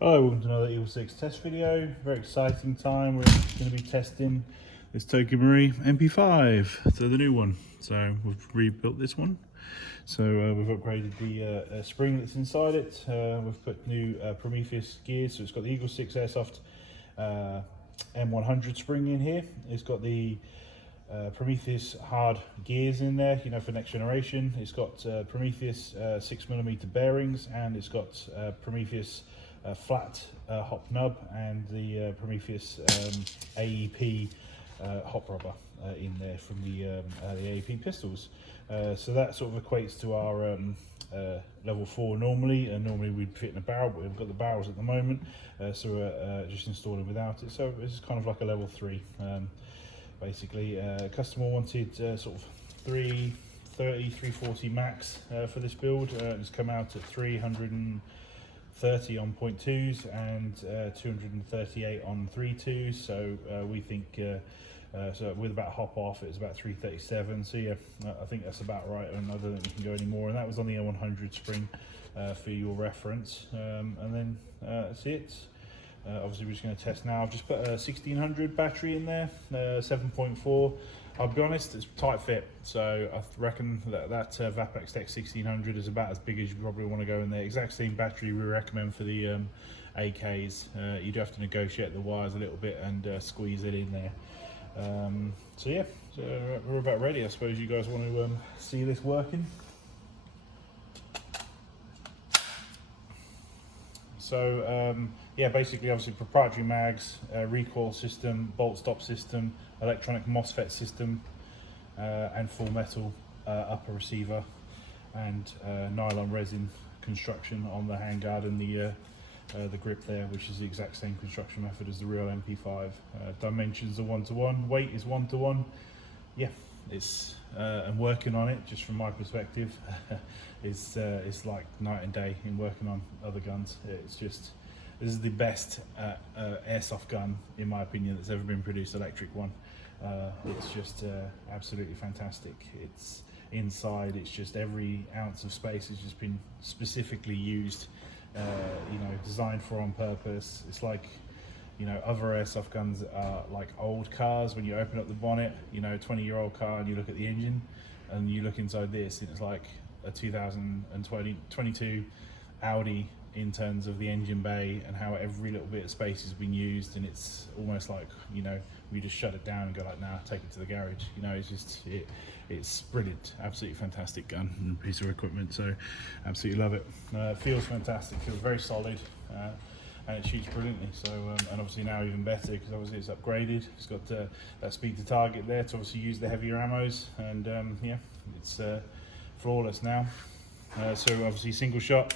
Hello, welcome to another EagleSix test video. Very exciting time. We're going to be testing this Tokyo Marine MP5, so the new one. So we've rebuilt this one. So we've upgraded the spring that's inside it. We've put new Prometheus gears, so it's got the EagleSix Airsoft M100 spring in here. It's got the Prometheus hard gears in there, you know, for next generation. It's got Prometheus 6mm bearings, and it's got Prometheus Flat Hop Nub and the Prometheus AEP hop rubber in there from the AEP pistols. So that sort of equates to our level 4 normally, and normally we'd fit in a barrel, but we've got the barrels at the moment, so we're just installing without it. So it's kind of like a level 3. Basically, customer wanted sort of 330, 340 max for this build. It's come out at 330 on 0.2s and 238 on 3.2s. So we think so with about hop off, it's about 337. So yeah, I think that's about right, and I don't think we can go any more. And that was on the M100 spring for your reference. And then that's it. Obviously we're just going to test now. I've just put a 1600 battery in there, 7.4. I'll be honest, it's tight fit, so I reckon that Vapex Tech 1600 is about as big as you probably want to go in there. Exact same battery we recommend for the AKs. You do have to negotiate the wires a little bit and squeeze it in there. So yeah, so we're about ready. I suppose you guys want to see this working. So yeah, basically, obviously proprietary mags, recoil system, bolt stop system, electronic MOSFET system, and full metal upper receiver, and nylon resin construction on the handguard and the grip there, which is the exact same construction method as the real MP5. Dimensions are 1:1, weight is 1:1. Yeah, it's I'm working on it. Just from my perspective, it's like night and day in working on other guns. It's just, this is the best airsoft gun in my opinion that's ever been produced, electric one. It's just absolutely fantastic. It's inside, it's just every ounce of space has just been specifically used, you know, designed for on purpose. It's like, you know, other airsoft guns are like old cars. When you open up the bonnet, you know, 20-year-old car, and you look at the engine and you look inside this, and it's like a 2022 Audi in terms of the engine bay and how every little bit of space has been used. And it's almost like, you know, we just shut it down and go like, nah, take it to the garage. You know, it's just, it's brilliant, absolutely fantastic gun and piece of equipment. So absolutely love it. Feels fantastic, feels very solid. And it shoots brilliantly. So and obviously now even better, because obviously it's upgraded. It's got that speed to target there to obviously use the heavier ammos, and yeah, it's flawless now. So obviously single shot,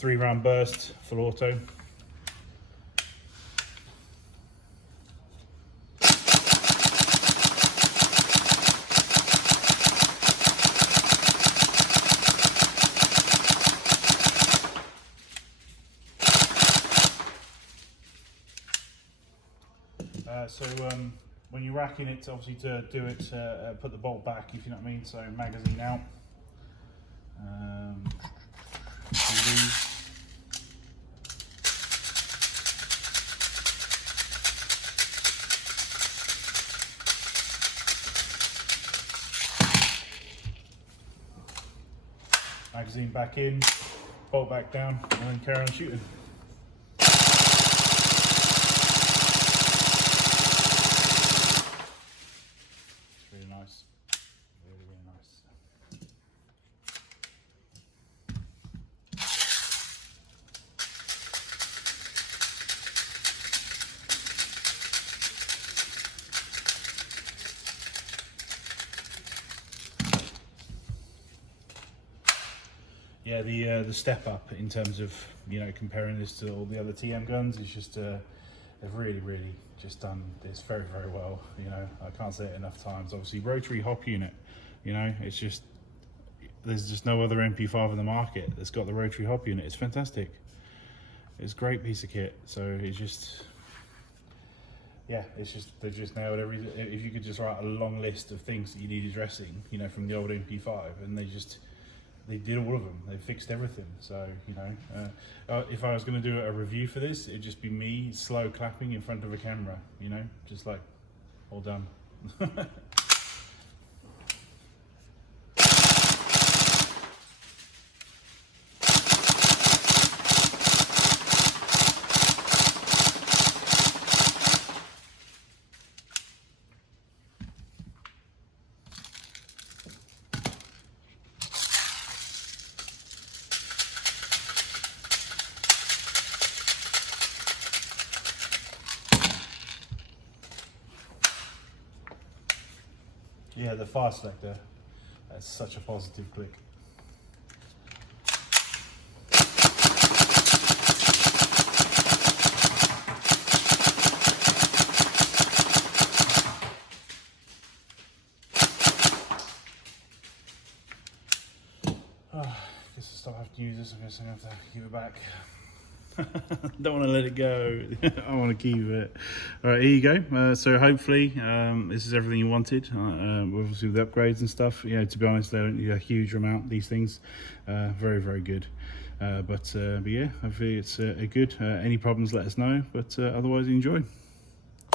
3-round burst, full auto. So when you're racking it, obviously to do it, put the bolt back, if you know what I mean. So magazine out. Magazine back in, bolt back down, and then carry on shooting. Really nice, really, really nice. Yeah, the step up in terms of, you know, comparing this to all the other TM guns is just they've really just done this very, very well. You know, I can't say it enough times. Obviously rotary hop unit, you know, it's just, there's just no other MP5 on the market that's got the rotary hop unit. It's fantastic. It's a great piece of kit. So it's just, yeah, it's just, they've just nailed everything. If you could just write a long list of things that you need addressing, you know, from the old MP5, and they just they did all of them. They fixed everything. So, you know, if I was going to do a review for this, it'd just be me slow clapping in front of a camera, you know, just like, all done. Yeah, the fire selector, that's such a positive click. Oh, I guess I stop having to use this. I guess I'm going to have to give it back. Don't want to let it go. I want to keep it. All right, here you go. So hopefully this is everything you wanted. Obviously with the upgrades and stuff. You know, to be honest, they don't need a huge amount. These things, very, very good. But yeah, hopefully it's a good. Any problems, let us know. But otherwise, enjoy.